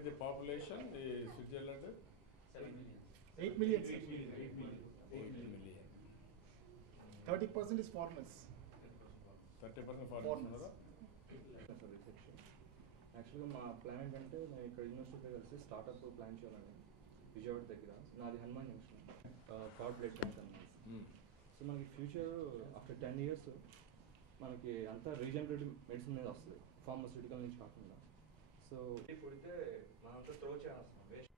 is the population in Switzerland? 7 million. 8 million. 8 million. 8 million. 8 million. 30% is foreigners. 30% Foreigners. foreigners. Section యాక్చువల్గా మా plan ఏంటంటే మేము ఇక్కడ యూనివర్సిటీతో కలిసి స్టార్ట్అప్ ప్లాన్ చేయాలని విజయవాడ దగ్గర నాది Hanuman junction card blood bank అన్నమాట. సో మనకి ఫ్యూచర్ ఆఫ్టర్ 10 years మనకి అంతా రీజనరేటివ్ మెడిసిన్ మీద వస్తుంది ఫార్మస్యూటికల్ నుంచి కాకుండా. సో పుడితే మనంతా త్రో చేస్తున్నాం వేస్ట్.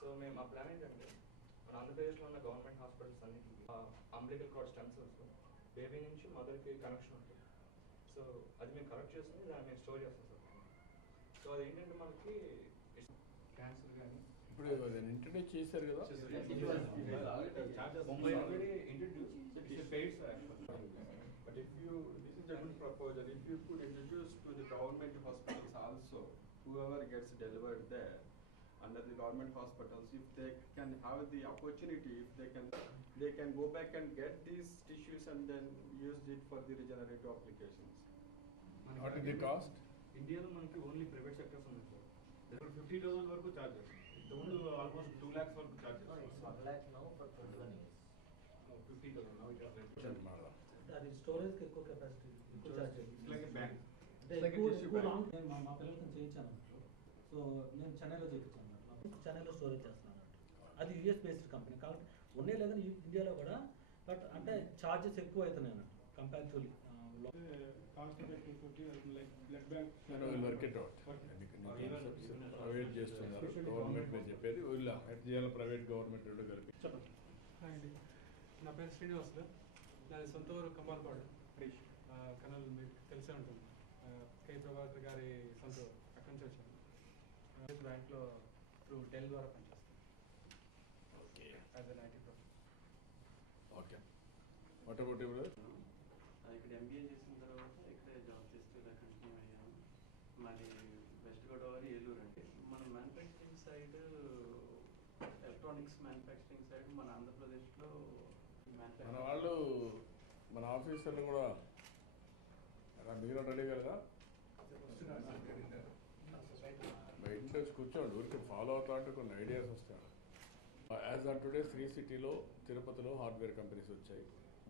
సో మేము మా ప్లాన్ ఏంటంటే మన ఆంధ్రప్రదేశ్లో ఉన్న గవర్నమెంట్ హాస్పిటల్స్ అన్నింటికి umbilical card stem cells baby నుంచి మదర్కి కనెక్షన్ ఉంటుంది. సో అది మేము కరెక్ట్ చేస్తుంది దాన్ని మేము స్టోర్ చేస్తాం సార్. సో అది ఏంటంటే మనకి క్యాన్సర్ కానీ ఇప్పుడు ఇంట్రడ్యూస్ చేశారు కదా. Mumbai already introduce it's paid sir. But if you, this is a good proposal, if you could introduce to the government hospitals also, whoever gets delivered there, under the government hospitals, if they can have the opportunity, if they can go back and get these tissues and then use it for the regenerative applications. What is the cost? ఇండియాలో మనకి only private sectors ఉన్నాయి sir. 50,000 వరకు charges. ఇంతకుముందు almost 2 lakhs వరకు charges. It's 1 lakh now for 21 years. 50,000 now it has అది storage కి ఎక్కువ capacity ఎక్కువ charge It's like a bank. అంటే ఎక్కువ లాంగ్ నేను మా పిల్లలతో చేయించాను అన్నట్టు. సో నేను చెన్నైలో చేయించాను అన్నట్టు. చెన్నైలో స్టోరేజ్ చేస్తున్నాను అన్నట్టు. అది యుఎస్ బేస్డ్ కంపెనీ కాబట్టి ఉన్నాయి లేదని ఇండియాలో కూడా బట్ అంటే చార్జెస్ ఎక్కువ అవుతున్నాయి అన్నట్టు comparatively. Cost like blood bank. We'll work it out. Private చేస్తున్నారు గవర్నమెంట్ మీరు చెప్పేది వీళ్ళు చేయాలి ప్రైవేట్ గవర్నమెంట్ రెండు కలిపి. హాయ్ అండి, నా పేరు శ్రీనివాసులు. నాది సొంత ఊరు కంబాలపాడు. కనల్ మీకు తెలిసే ఉంటుంది. కే ప్రభాకర్ గారి సొంత ఊరు, అక్కడి నుంచి వచ్చాను. బ్యాంక్లో త్రూ డెల్ ద్వారా పనిచేస్తాను. Okay as N IT professor. Okay what about you brother? ఇక్కడ ఎంబీఏ చేసిన తర్వాత ఇక్కడే జాబ్ చేస్తూ ఇలా కంటిన్యూ అయ్యాను. మరి వెస్ట్ గోదావరి ఏలూరు అండి. మన manufacturing side electronics manufacturing side మన ఆంధ్రప్రదేశ్లో మన వాళ్ళు మన ఆఫీసర్లు కూడా మీరు రెడీ కదా బయట నుంచి కూర్చోండి ఊరికి ఫాలో అవుతా అంటే కొన్ని ఐడియాస్ వస్తాయి. యాజ్ ఆన్ టుడే శ్రీ సిటీలో తిరుపతిలో హార్డ్వేర్ కంపెనీస్ వచ్చాయి.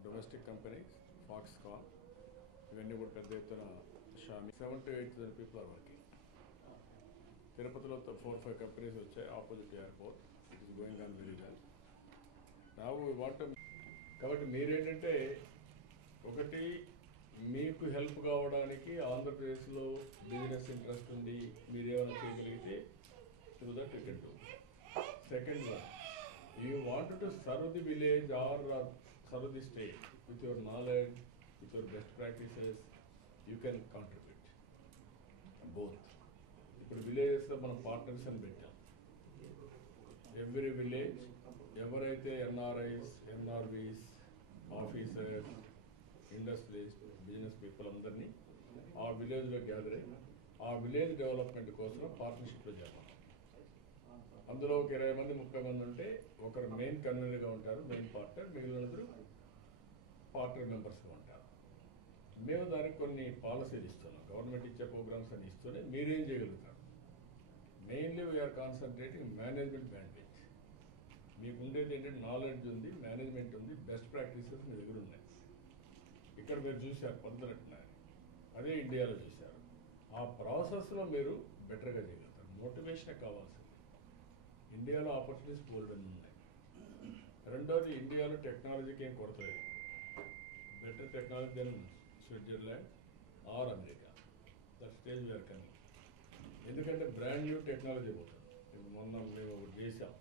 డొమెస్టిక్ కంపెనీస్ ఫాక్స్కాన్ ఇవన్నీ కూడా పెద్ద ఎత్తున Xiaomi 7 to 8,000 people are working. తిరుపతిలో 4-5 కంపెనీస్ వచ్చాయి opposite airport. It is going on very well. నా వాట్ కాబట్టి మీరేంటంటే ఒకటి మీకు హెల్ప్ కావడానికి ఆంధ్రప్రదేశ్లో బిజినెస్ ఇంట్రెస్ట్ ఉంది మీరేమైనా చేయగలిగితే through that you can do. Second one you want to serve the village or serve the state with your knowledge with your best practices you can contribute both. ఇప్పుడు విలేజెస్లో మనం partners అని పెట్టాం. Every village ఎవరైతే NRIs NRVs officers industries business people అందరినీ ఆ విలేజ్లో gather అయ్యి ఆ విలేజ్ డెవలప్మెంట్ కోసం పార్ట్నర్షిప్లో చేద్దాం. అందులో ఒక 20 మంది 30 మంది ఉంటే ఒకరు మెయిన్ కన్వీనర్గా ఉంటారు, మెయిన్ పార్ట్నర్, మిగిలినందరూ పార్ట్నర్ మెంబర్స్గా ఉంటారు. మేము దానికి కొన్ని పాలసీలు ఇస్తున్నాం. గవర్నమెంట్ ఇచ్చే ప్రోగ్రామ్స్ అని ఇస్తూనే మీరేం చేయగలుగుతారు. Mainly we are concentrating management bandwidth. మీకు ఉండేది ఏంటంటే నాలెడ్జ్ ఉంది, మేనేజ్మెంట్ ఉంది, బెస్ట్ ప్రాక్టీసెస్ మీ దగ్గర ఉన్నాయి. ఇక్కడ మీరు చూశారు పొందనట్టున్నారు, అదే ఇండియాలో చూశారు. ఆ ప్రాసెస్లో మీరు బెటర్గా చేయగలుగుతారు. మోటివేషన్ కావాల్సింది. ఇండియాలో ఆపర్చునిటీస్ బోల్డెన్ ఉన్నాయి. రెండోది ఇండియాలో టెక్నాలజీకి ఏం కొరత లేదు. Better technology than Switzerland or America. That stage we are coming. ఎందుకంటే బ్రాండ్ న్యూ టెక్నాలజీ పోతుంది. మొన్న మేము ఒకటి చేసాం.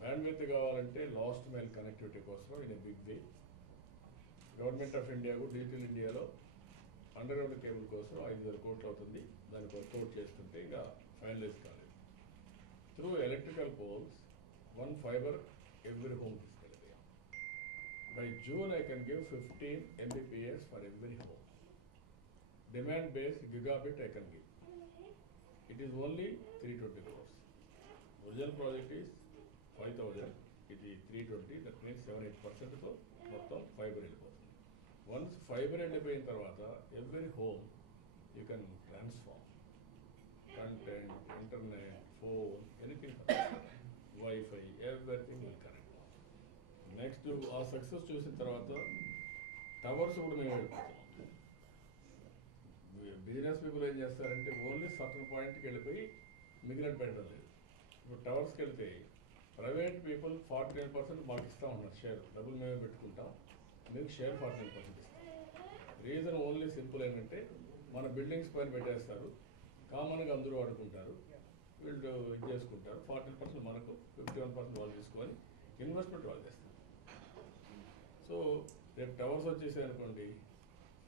బ్యాండ్విడ్త్ కావాలంటే లాస్ట్ మైల్ కనెక్టివిటీ కోసం in a big way government of ఇండియాకు డిజిటల్ ఇండియాలో అండర్ గ్రౌండ్ కేబుల్ కోసం 5,000 కోట్లు అవుతుంది. దానికి వర్కౌట్ చేస్తుంటే ఇంకా ఫైనలైజ్ కాలేదు. Through electrical poles 1 fiber every home తీసుకెళ్ళగలిగాం. By June I can give 15 Mbps for every home. Demand based gigabit I can give. It is only 320 crores. Original project is 5,000. ఇది 320, that means 7-8%తో మొత్తం fibre వెళ్ళిపోతుంది. Once fibre వెళ్ళిపోయిన తర్వాత every home you can transform content, internet, phone, anything, wifi, everything will connect. Next ఆ success చూసిన తర్వాత towers కూడా మేము వెళ్ళిపోతాం. బిజినెస్ పీపుల్ ఏం చేస్తారంటే ఓన్లీ సర్టన్ పాయింట్కి వెళ్ళిపోయి మిగిలిన పెట్టడం లేదు. ఇప్పుడు టవర్స్కి వెళ్తే ప్రైవేట్ పీపుల్ 49% మాకు ఇస్తూ ఉన్నారు షేర్, డబ్బులు మేమే పెట్టుకుంటాం, మీకు షేర్ 49% ఇస్తాం. రీజన్ ఓన్లీ సింపుల్ ఏంటంటే మన బిల్డింగ్స్ పైన పెట్టేస్తారు, కామన్గా అందరూ వాడుకుంటారు, వీళ్ళు ఇది చేసుకుంటారు. 40% మనకు, 51% వాళ్ళు తీసుకొని ఇన్వెస్ట్మెంట్ వాళ్ళు చేస్తారు. సో రేపు టవర్స్ వచ్చేసాయి అనుకోండి,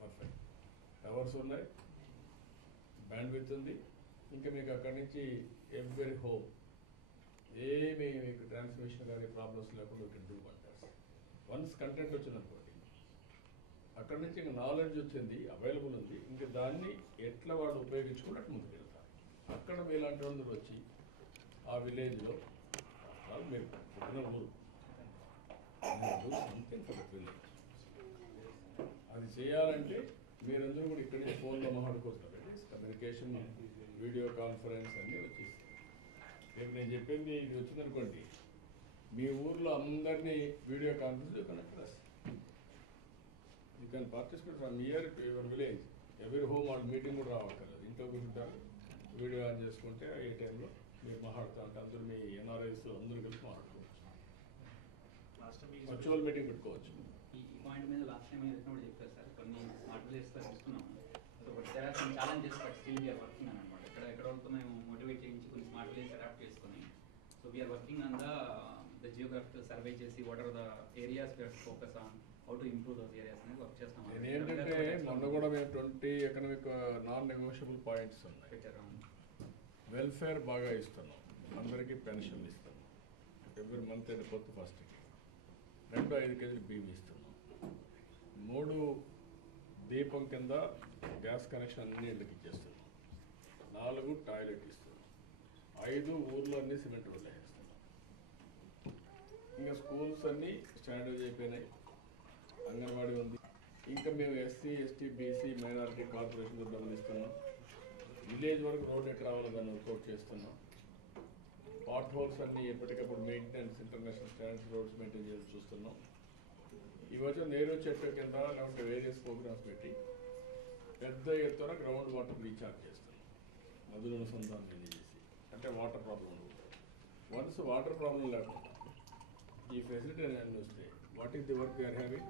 పర్ఫెక్ట్. టవర్స్ ఉన్నాయి, బ్యాండ్విడ్త్ ఉంది, ఇంకా మీకు అక్కడి నుంచి ఎవ్రీ హోమ్ ఏమి మీకు ట్రాన్స్మిషన్ కానీ ప్రాబ్లమ్స్ లేకుండా you can do wonders. Once content వచ్చిందనుకోండి, అక్కడి నుంచి ఇంకా నాలెడ్జ్ వచ్చింది, అవైలబుల్ ఉంది, ఇంకా దాన్ని ఎట్లా వాళ్ళు ఉపయోగించుకున్నట్టు ముందుకు వెళ్తారు. అక్కడ మీలాంటి వాళ్ళు వచ్చి ఆ విలేజ్లో వాళ్ళు మీరు పుట్టిన ఊరు సంథింగ్ ఫర్ దట్ విలేజ్. అది చేయాలంటే మీరందరూ కూడా ఇక్కడి నుంచి ఫోన్లో మాట్లాడుకోవచ్చు. కమ్యూనికేషన్, వీడియో కాన్ఫరెన్స్ అన్నీ వచ్చేసి రేపు నేను చెప్పింది ఇది వచ్చిందనుకోండి, మీ ఊర్లో అందరినీ video conference you can participate from year to your village. ఎవరి హోమ్ వాళ్ళ మీటింగ్ కూడా రావక్కర్లేదు, ఇంట్లో కూర్చుంటారు, వీడియో ఆన్ చేసుకుంటే ఏ టైంలో మీరు మాట్లాడుతూ ఉంటే అందరూ మీ ఎన్ఆర్ఐస్ అందరూ కలిసి మాట్లాడుకోవచ్చు, వర్చువల్ మీటింగ్ పెట్టుకోవచ్చు. ఈ పాయింట్ మీద లాస్ట్ టైం చెప్పినప్పుడు చెప్పారు సార్, కొన్ని స్మార్ట్ విలేజెస్ తీసుకున్నాము. So but there are some challenges, but still we are working అని అనమాట. ఎక్కడ వాళ్ళతో మేము మోటివేట్ చేయించి కొన్ని స్మార్ట్ విలేజెస్ అడాప్ట్ చేసుకొని, so we are working on the geographical survey చేసి what are the areas we have to focus on, how to improve those areas అనేది వర్క్ చేస్తాం. ఏంటంటే మొన్న కూడా మేము 20 ఎకనామిక్ నాన్ నెగోషియబుల్ పాయింట్స్ ఉన్నాయి. వెల్ఫేర్ బాగా ఇస్తున్నాం, అందరికీ పెన్షన్ ఇస్తున్నాం, ఎవ్రీ మంత్ అయిన కొత్త ఫస్ట్కి 5 కేజీలు బియ్యం ఇస్తున్నాం, 3 దీపం కింద గ్యాస్ కనెక్షన్ అన్ని ఇళ్ళకి ఇచ్చేస్తున్నాం, 4 టాయిలెట్ ఇస్తున్నాం, 5 ఊర్లో అన్ని సిమెంట్ రోడ్లు వేస్తున్నాం. ఇంకా స్కూల్స్ అన్నీ స్టాండర్డ్ అయిపోయినాయి, అంగన్వాడీ ఉంది. ఇంకా మేము SC, ST, BC, minority corporation డబ్బులు ఇస్తున్నాం. విలేజ్ వరకు రోడ్ ఎట్లా రావాలో దాన్ని వర్కౌట్ చేస్తున్నాం. పాట్ హోల్స్ అన్నీ ఎప్పటికప్పుడు maintenance, international standards roads maintain చేసి చూస్తున్నాం. ఈ వచ్చి నేరు చెట్టు కింద లేకుంటే వేరియస్ ప్రోగ్రామ్స్ పెట్టి పెద్ద ఎత్తున గ్రౌండ్ వాటర్ రీఛార్జ్ చేస్తున్నాం, నదుల అనుసంధానం చేసి. అంటే వాటర్ ప్రాబ్లం ఉంటుంది. వన్స్ వాటర్ ప్రాబ్లం లేకుండా ఈ ఫెసిలిటీ వస్తే what is the work we are having?